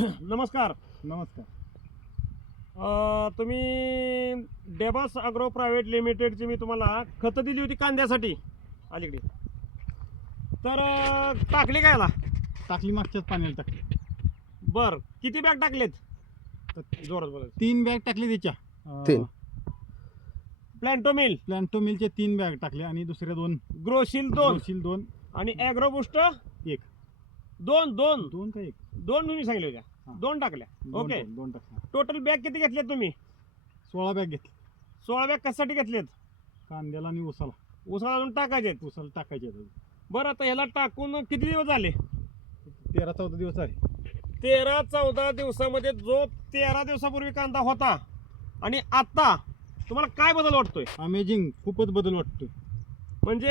नमस्कार. नमस्कार. अ, तुम्ही डेबॉस अग्रो प्रायव्हेट लिमिटेडची मी तुम्हाला खतं दिली होती कांद्यासाठी अलीकडे. तर अ, टाकली काय याला? टाकली मागच्याच पाण्याला टाकली. बर. किती बॅग टाकलेत? जोरात बोला तीन बॅग टाकली त्याच्या तीन. प्लॅन्टो मिल. प्लॅन्टो मिलचे तीन बॅग टाकले आणि दुसऱ्या दोन. ग्रोशील दोन. दोशील दोन. आणि ॲग्रो बुस्ट एक. दोन दोन. दोन का एक? दोन तुम्ही सांगितले होत्या. दोन टाकल्या. दोन ओके. दोन- दोन टाकल्या. टोटल बॅग किती घेतल्यात तुम्ही? सोळा बॅग घेतली. सोळा बॅग कशासाठी घेतलेत? कांद्याला आणि उसाला उसाला अजून टाकायचे उसाला टाकायचे आहेत अजून. बरं आता ह्याला टाकून किती दिवस झाले? तेरा चौदा दिवस आहे तेरा चौदा दिवसामध्ये जो तेरा दिवसापूर्वी कांदा होता आणि आता तुम्हाला काय बदल वाटतोय? अमेझिंग खूपच बदल वाटतोय. म्हणजे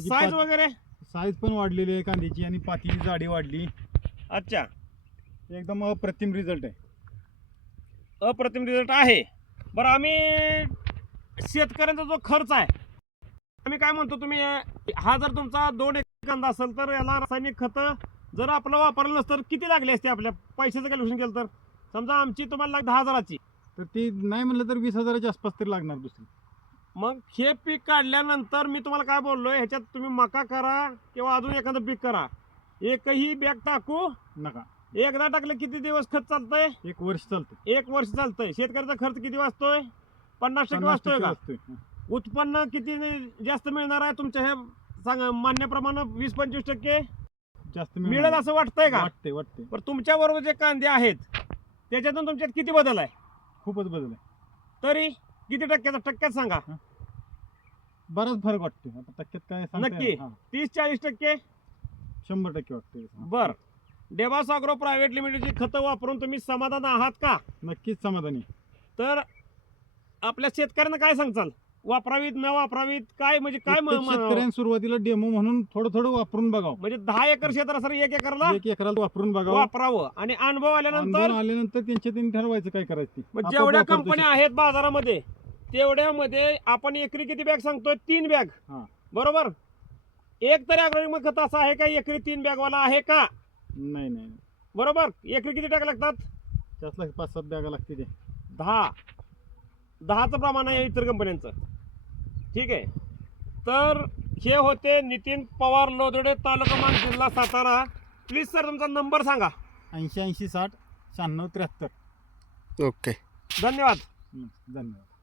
साईज पात- वगैरे? साईज पण वाढलेली आहे कांद्याची आणि पातीची जाडी वाढली. अच्छा. एकदम अप्रतिम रिझल्ट आहे. अप्रतिम रिझल्ट आहे. बरं आम्ही शेतकऱ्यांचा जो खर्च आहे आम्ही काय म्हणतो तुम्ही हा जर तुमचा दोन एकर कांदा असेल तर याला रासायनिक खतं जर आपलं वापरलं नसतं तर किती लागले असते आपल्या पैशाचं कॅल्क्युलेशन केलं तर? समजा आमची तुम्हाला लाग दहा हजाराची. तर ती नाही म्हणलं तर वीस हजाराच्या आसपास तरी लागणार दुसरी. मग हे पीक काढल्यानंतर मी तुम्हाला काय बोललोय ह्याच्यात तुम्ही मका करा किंवा अजून एखादं पीक करा. एकही बॅग टाकू नका. एकदा टाकलं किती दिवस खत चालतंय? एक वर्ष चालतं एक वर्ष चालतंय. शेतकऱ्याचा खर्च किती वाचतोय? पन्नास टक्के वाचतोय का. उत्पन्न किती जास्त मिळणार आहे तुमच्या हे सांगा मान्यप्रमाणे वीस पंचवीस टक्के? जास्त मिळेल. असं वाटतंय का? वाटते वाटते पण तुमच्या बरोबर जे कांदे आहेत त्याच्यातून तुमच्यात किती बदल आहे? खूपच बदल आहे. तरी किती टक्क्याचा? टक्क्यात सांगा. बराच फरक वाटतो आता टक्क्यात काय सांगता नक्की. येणार? हा, तीस चाळीस टक्के? शंभर टक्के वाटते बर. डेबास अग्रो प्रायव्हेट लिमिटेडची खतं वापरून तुम्ही समाधान आहात का? नक्कीच समाधानी. तर आपल्या शेतकऱ्यांना काय सांगचाल वापरावीत न वापरावीत काय म्हणजे काय म- प्रत्येक म- शेतकऱ्यांनी सुरुवातीला डेमो म्हणून थोडं थोडं वापरून बघावं. म्हणजे दहा एकर क्षेत्र असं एक एकरला एक एकराला वापरून बघावं. वापरावं. आणि अनुभव आल्यानंतर अनुभव आल्यानंतर त्यांच्या त्यांनी ठरवायचं काय करायचं ते. मग आपण जेवढ्या वापरतो कंपन्या आहेत बाजारामध्ये तेवढ्यामध्ये आपण एकरी किती बॅग सांगतोय? तीन बॅग. हा. बरोबर? एक तरी अग्रणी खत असं आहे का? एकरी तीन बॅग वाला आहे का? नाही नाही. नाही. बरोबर. एकरी किती टाका लागतात? त्यातला पाच सात बॅगा लागते ते. दहा. दहाचं प्रमाण आहे इतर कंपन्यांचं. ठीक आहे. तर हे होते नितीन पवार लोदडे तालुका मान जिल्हा सातारा. प्लीज सर तुमचा नंबर सांगा. ऐंशी ऐंशी साठ शहाण्णव त्र्याहत्तर. ओके. धन्यवाद. धन्यवाद.